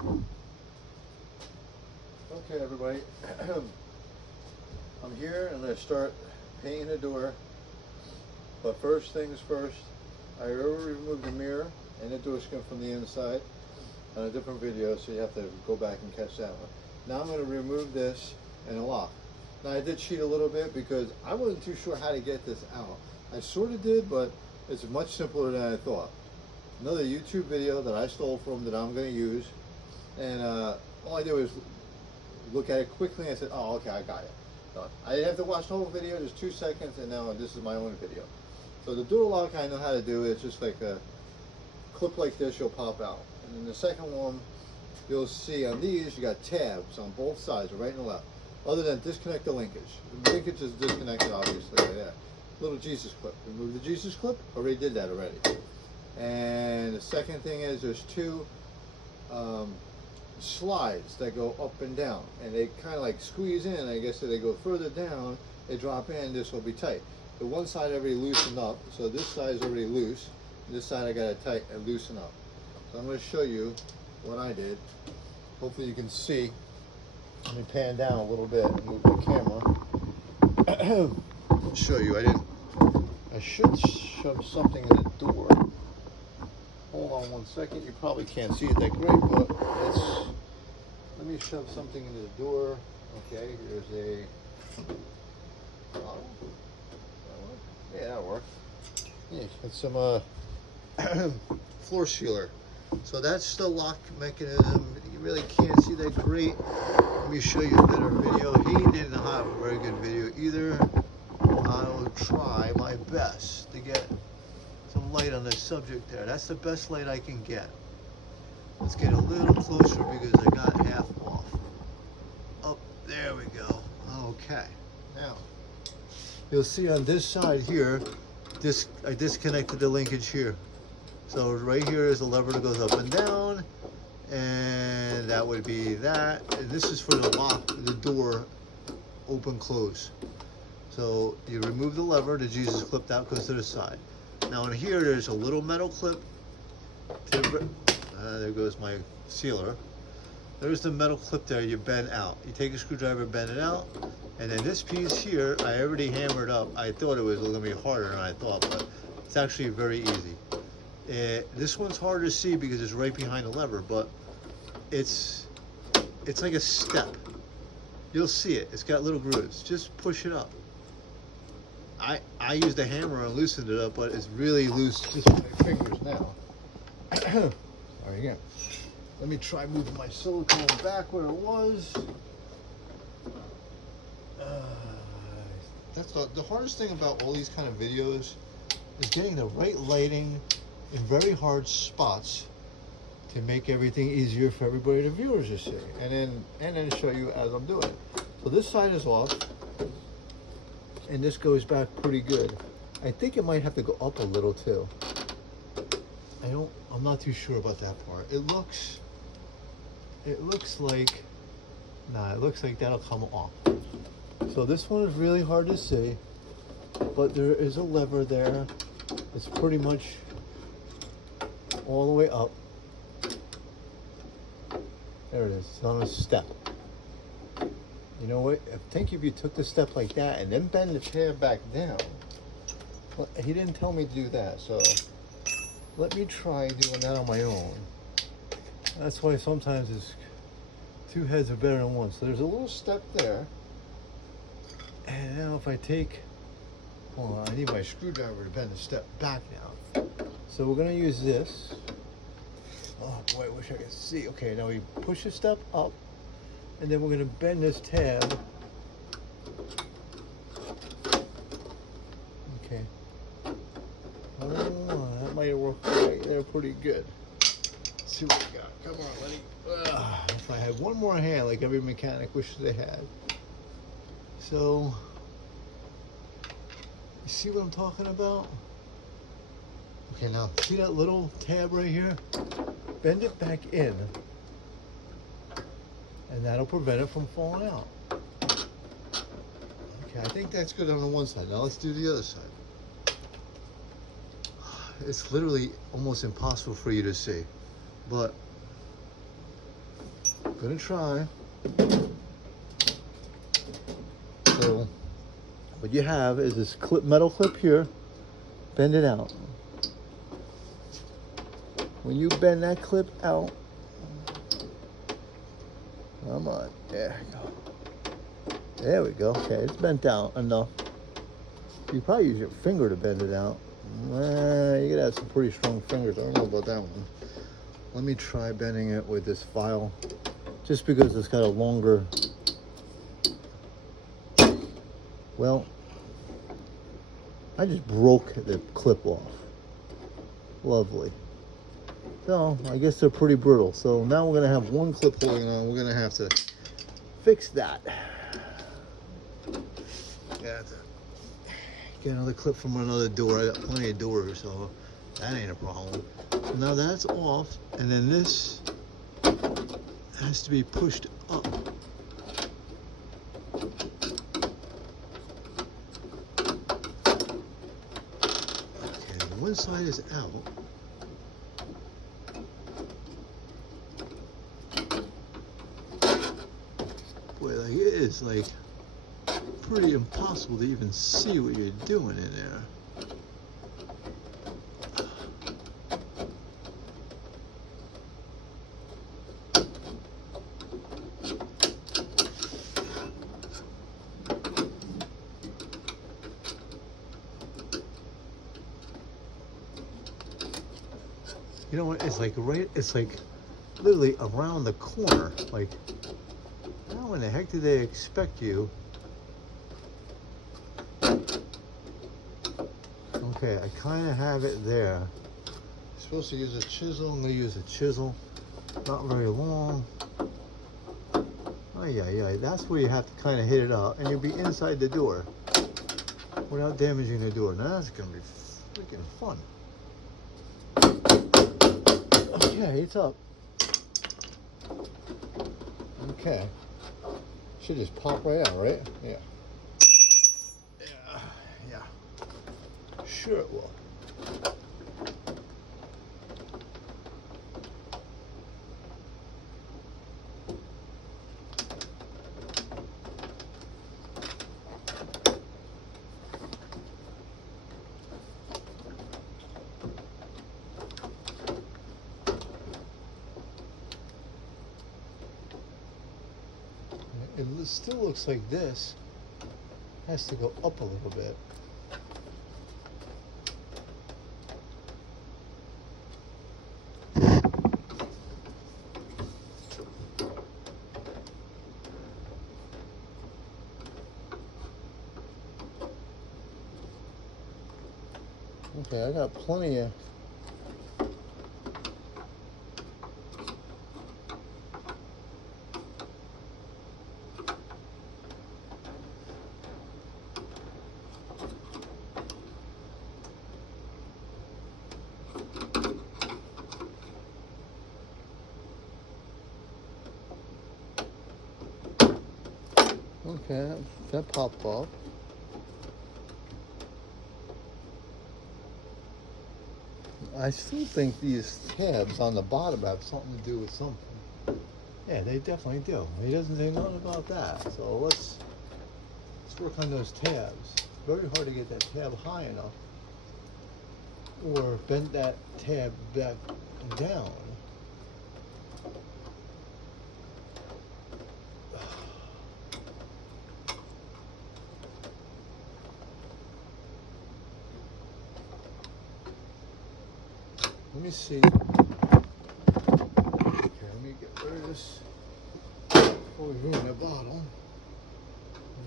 Okay, everybody. I'm here. I'm going to start painting the door. But first things first, I already removed the mirror and the door skin from the inside on a different video, so you have to go back and catch that one. Now I'm going to remove this and the lock. Now I did cheat a little bit because I wasn't too sure how to get this out. I sort of did, but it's much simpler than I thought. Another YouTube video that I stole from that I'm going to use, and all I did was look at it quickly and I said, oh, okay, I got it. I didn't have to watch the whole video, just 2 seconds, and now this is my own video. So the door lock I know how to do. It's just like a clip like this, you'll pop out. And then the second one, you'll see on these, you got tabs on both sides, right and the left. Other than disconnect the linkage. The linkage is disconnected, obviously, right there. Little Jesus clip. Remove the Jesus clip, already did that already. And the second thing is there's two slides that go up and down, and they kind of like squeeze in. I guess if they go further down, they drop in. This will be tight. The one side I already loosened up, so this side is already loose. This side I got to tight and loosen up. So I'm going to show you what I did. Hopefully you can see. Let me pan down a little bit and move the camera. Show you. I should shove something in the door. Hold on one second. You probably can't see it that great, but let me shove something into the door. Okay, here's a bottle. Yeah, that'll work. Yeah, it's some floor sealer. So that's the lock mechanism. You really can't see that great. Let me show you a better video. He didn't have a very good video either. I will try my best to get some light on the subject there. That's the best light I can get. Let's get a little closer because I got half off. Oh, there we go. Okay. Now, you'll see on this side here, I disconnected the linkage here. So right here is a lever that goes up and down, and that would be that. And this is for the lock, the door open close. So you remove the lever, the Jesus clip, that goes to the side. Now in here, there's a little metal clip. There goes my sealer. There's the metal clip there, you bend out. You take a screwdriver, bend it out. And then this piece here, I already hammered up. I thought it was going to be harder than I thought, but it's actually very easy. This one's hard to see because it's right behind the lever, but it's like a step. You'll see it. It's got little grooves. Just push it up. I used a hammer and loosened it up, but it's really loose just with my fingers now. Sorry again. Let me try moving my silicone back where it was. That's the hardest thing about all these kind of videos is getting the right lighting in very hard spots to make everything easier for everybody, the viewers, to see, and then show you as I'm doing it. So this side is off, and this goes back pretty good. I think it might have to go up a little too. I'm not too sure about that part. It looks like, nah, it looks like that'll come off. So this one is really hard to see, but there is a lever there. It's pretty much all the way up. There it is. It's on a step. You know what? I think if you took the step like that and then bend the chair back down, well, he didn't tell me to do that, so let me try doing that on my own. That's why sometimes it's two heads are better than one. So there's a little step there. And now if I take, hold on, I need my screwdriver to bend the step back now. So we're gonna use this. Oh boy, I wish I could see. Okay, now we push a step up, and then we're gonna bend this tab. Okay. Oh, that might work right there pretty good. Let's see what we got. Come on, Lenny. If I had one more hand, like every mechanic wishes they had. So, you see what I'm talking about? Okay, now, see that little tab right here? Bend it back in, and that'll prevent it from falling out. Okay, I think that's good on the one side. Now let's do the other side. It's literally almost impossible for you to see, but Gonna try. So what you have is this metal clip here. Bend it out. When you bend that clip out, come on, there you go. There we go. Okay, it's bent out enough. You probably use your finger to bend it out. You gotta have some pretty strong fingers. I don't know about that one. Let me try bending it with this file, just because it's got a longer. Well, I just broke the clip off. Lovely. So I guess they're pretty brittle. So now we're gonna have one clip holding on. We're gonna have to fix that. Yeah. Get another clip from another door. I got plenty of doors, so that ain't a problem. So now that's off, and then this has to be pushed up. Okay, one side is out. Boy, like it is like pretty impossible to even see what you're doing in there. You know what? It's like it's like literally around the corner. Like, how in the heck do they expect you? Okay, I kind of have it there. You're supposed to use a chisel. I'm going to use a chisel. Not very long. Oh yeah. That's where you have to kind of hit it out, and you'll be inside the door without damaging the door. Now that's going to be freaking fun. Okay, it's up. Okay. Should just pop right out, right? Yeah. Yeah. Sure it will. It still looks like this has to go up a little bit. Okay, I got plenty of. Okay, that popped off. I still think these tabs on the bottom have something to do with something. Yeah, they definitely do. He doesn't say nothing about that. So let's work on those tabs. It's very hard to get that tab high enough, or bend that tab back down. Let me see. Okay, let me get rid of this over here in the bottom.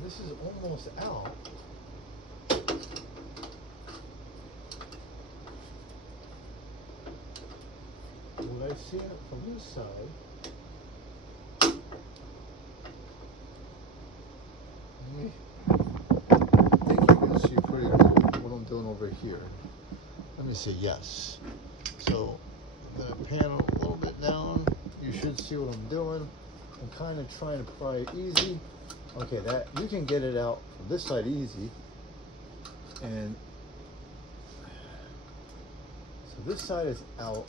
This is almost out. Would I see it from this side? I think you can see pretty good what I'm doing over here. Let me see, yes. So I'm going to pan it a little bit down. You should see what I'm doing. I'm kind of trying to pry it easy. Okay, that you can get it out from this side easy. And so this side is out.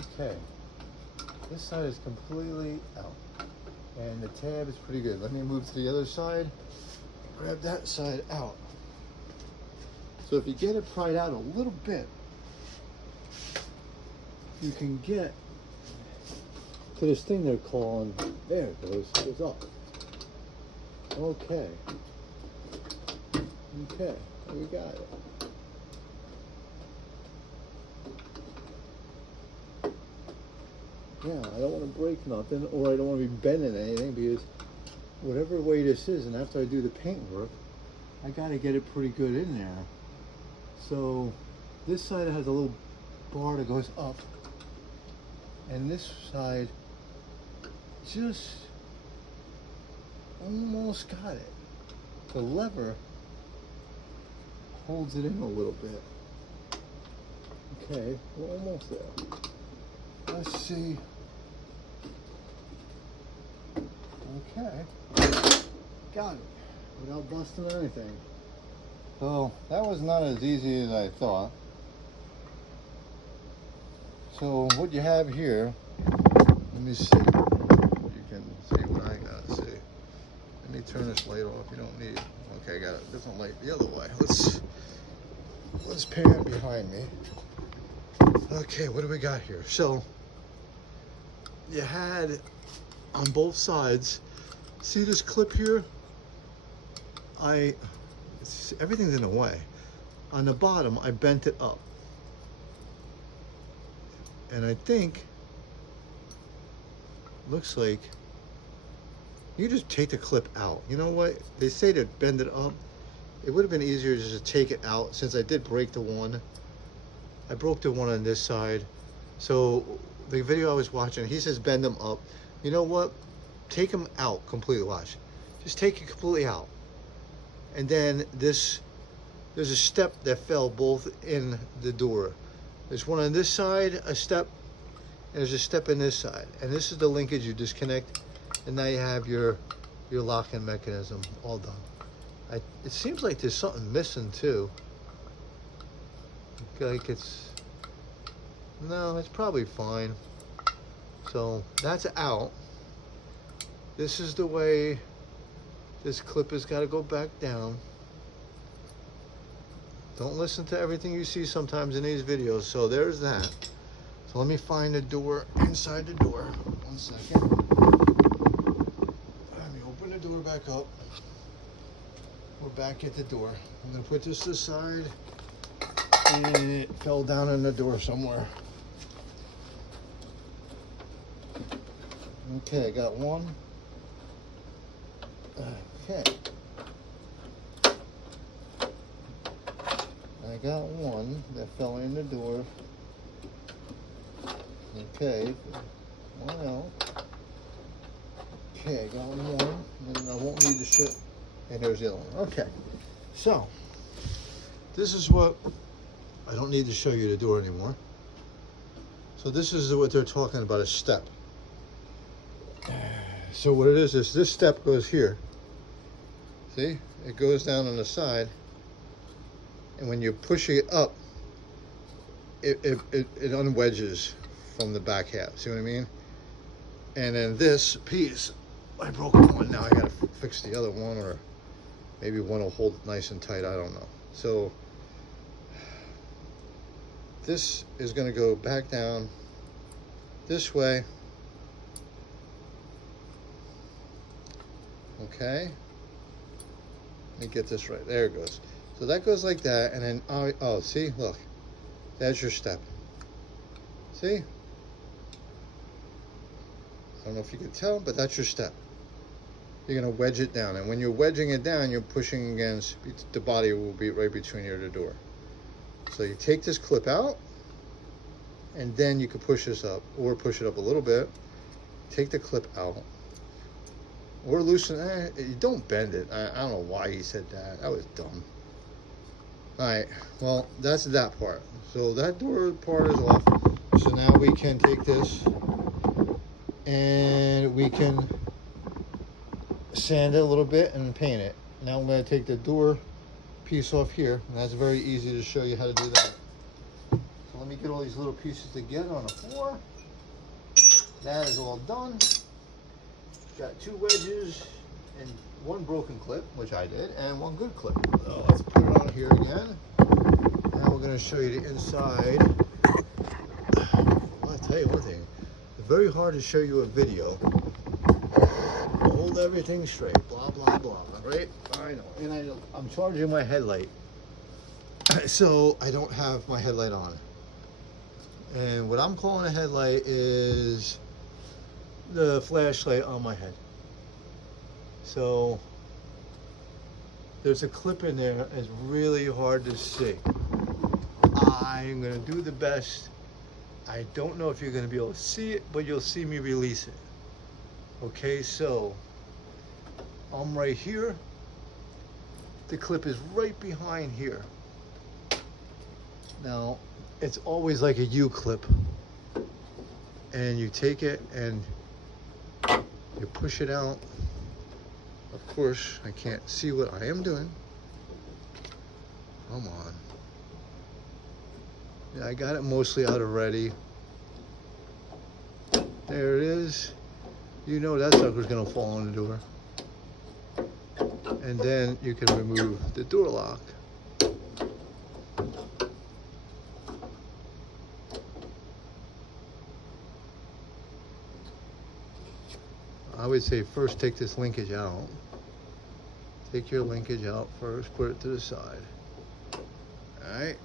Okay, this side is completely out, and the tab is pretty good. Let me move to the other side, grab that side out. So if you get it pried out a little bit, you can get to this thing they're calling, there it goes, it's up. Okay, we got it. Yeah, I don't want to break nothing, or I don't want to be bending anything, because whatever way this is, and after I do the paint work, I got to get it pretty good in there. So this side has a little bar that goes up, and this side just almost got it. The lever holds it in a little bit. Okay, we're almost there. Let's see. Okay, got it without busting anything. So that was not as easy as I thought. So what you have here, let me see. You can see what I gotta see. Let me turn this light off. You don't need. Okay, I got a different light the other way. Let's pan it behind me. Okay, what do we got here? So you had on both sides. See this clip here? Everything's in the way. On the bottom, I bent it up. And I think, looks like, you just take the clip out. You know what? They say to bend it up. It would have been easier just to take it out, since I did break the one. I broke the one on this side. So the video I was watching, he says bend them up. You know what? Take them out completely. Watch. Just take it completely out. And then there's a step that fell both in the door. There's one on this side, a step, and there's a step in this side. And this is the linkage you disconnect, and now you have your lock-in mechanism all done. It seems like there's something missing too. Like no, it's probably fine. So that's out. This is the way this clip has got to go back down. Don't listen to everything you see sometimes in these videos. So there's that. So let me find the door inside the door. 1 second. Let me open the door back up. We're back at the door. I'm going to put this aside. And it fell down in the door somewhere. Okay, I got one. Okay. I got one that fell in the door. Okay. One out. Okay, I got one more. And I won't need to show. And there's the other one. Okay. So, this is what, I don't need to show you the door anymore. So this is what they're talking about, a step. So what it is this step goes here. See? It goes down on the side. And when you're pushing it up, it unwedges from the back half. See what I mean? And then this piece, I broke one. Now I gotta fix the other one, or maybe one will hold it nice and tight. I don't know. So this is gonna go back down this way. Okay. Let me get this right. There it goes. So that goes like that, and then, oh, see, look, there's your step. See? I don't know if you can tell, but that's your step. You're gonna wedge it down, and when you're wedging it down, you're pushing against, the body will be right between you and the door. So you take this clip out, and then you can push this up, or push it up a little bit, take the clip out, or loosen it. You don't bend it. I don't know why he said that. That was dumb. Alright, well, that's that part. So that door part is off. So now we can take this and we can sand it a little bit and paint it. Now I'm going to take the door piece off here, and that's very easy to show you how to do that. So let me get all these little pieces together on the floor. That is all done. Got 2 wedges and 1 broken clip, which I did, and 1 good clip. So let's put it on here again. Now we're going to show you the inside. I'll tell you one thing. It's very hard to show you a video. Hold everything straight, blah, blah, blah, right? I know. And I'm charging my headlight. So I don't have my headlight on. And what I'm calling a headlight is the flashlight on my head. So there's a clip in there. It's really hard to see. I'm gonna do the best. I don't know if you're gonna be able to see it, but you'll see me release it. Okay, so I'm right here. The clip is right behind here. Now, it's always like a U-clip. And you take it and you push it out. Of course, I can't see what I am doing. Come on. Yeah, I got it mostly out already. There it is. You know that sucker's gonna fall on the door. And then you can remove the door lock. I would say first take this linkage out. Take your linkage out first, put it to the side. Alright.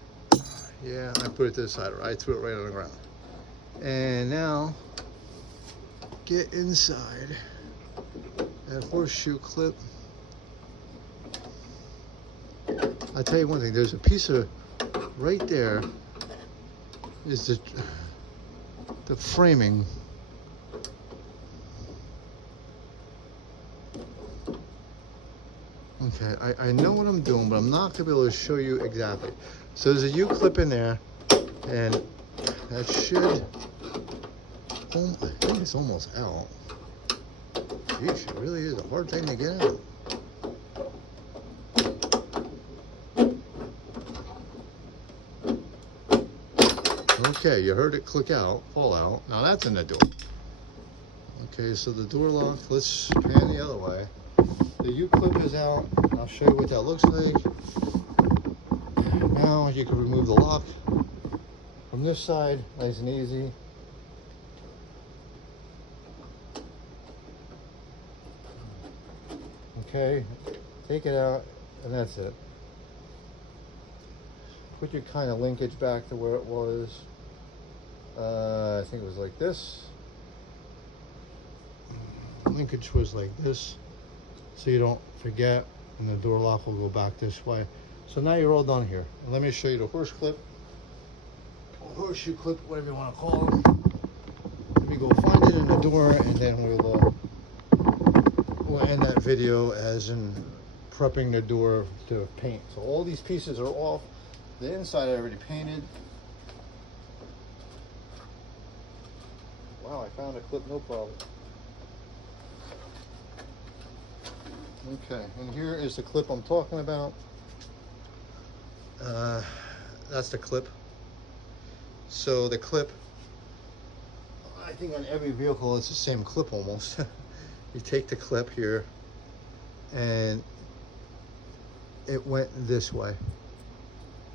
Yeah, I put it to the side. I threw it right on the ground. And now, get inside that horseshoe clip. I'll tell you one thing, there's a piece of, right there, is the framing. Okay, I know what I'm doing, but I'm not gonna be able to show you exactly. So there's a U-clip in there, and that should, I think it's almost out. Geez, it really is a hard thing to get out. Okay, you heard it click out, fall out. Now that's in the door. Okay, so the door lock, let's pan the other way. The U-clip is out. I'll show you what that looks like. Now you can remove the lock from this side, nice and easy. Okay, take it out, and that's it. Put your kind of linkage back to where it was. I think it was like this. Linkage was like this, so you don't forget, and the door lock will go back this way. So now you're all done here. And let me show you the horse clip, horseshoe clip, whatever you want to call it. Let me go find it in the door, and then we'll end that video as in prepping the door to paint. So all these pieces are off. The inside I already painted. Wow, I found a clip, no problem. Okay, and here is the clip I'm talking about. That's the clip. So the clip, I think on every vehicle it's the same clip almost. You take the clip here and it went this way.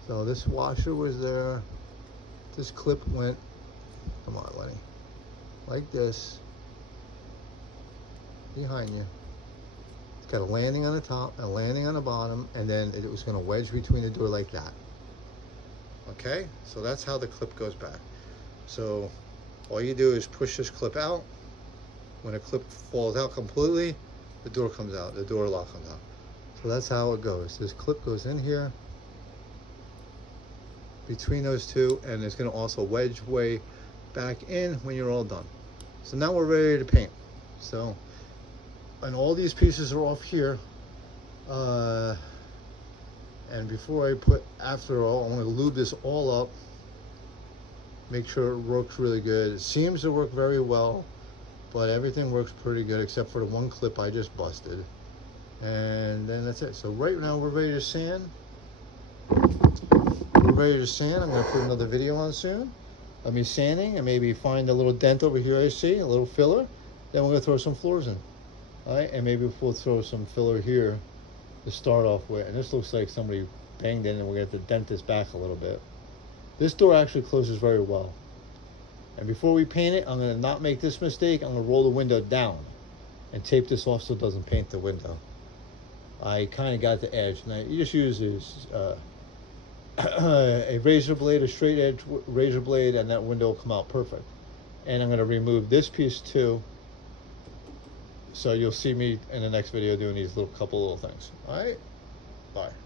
So this washer was there. This clip went, come on Lenny, like this, behind you. It's got a landing on the top, a landing on the bottom, and then it was going to wedge between the door like that. Okay, so that's how the clip goes back. So all you do is push this clip out. When a clip falls out completely, the door comes out, the door lock comes out. So that's how it goes. This clip goes in here between those two, and it's going to also wedge way back in when you're all done. So now we're ready to paint. So, and all these pieces are off here. And before I put, after all, I want to lube this all up, make sure it works really good. It seems to work very well, but everything works pretty good except for the one clip I just busted. And then that's it. So right now we're ready to sand. we're ready to sand. I'm gonna put another video on soon of me sanding and maybe find a little dent over here I see, a little filler. Then we're gonna throw some floors in. All right, and maybe we'll throw some filler here to start off with. And this looks like somebody banged in, and we're gonna have to dent this back a little bit. This door actually closes very well. And before we paint it, I'm gonna not make this mistake. I'm gonna roll the window down and tape this off so it doesn't paint the window. I kind of got the edge. Now you just use this a razor blade, a straight edge razor blade, and that window will come out perfect. And I'm gonna remove this piece too. So you'll see me in the next video doing these couple little things. All right, bye.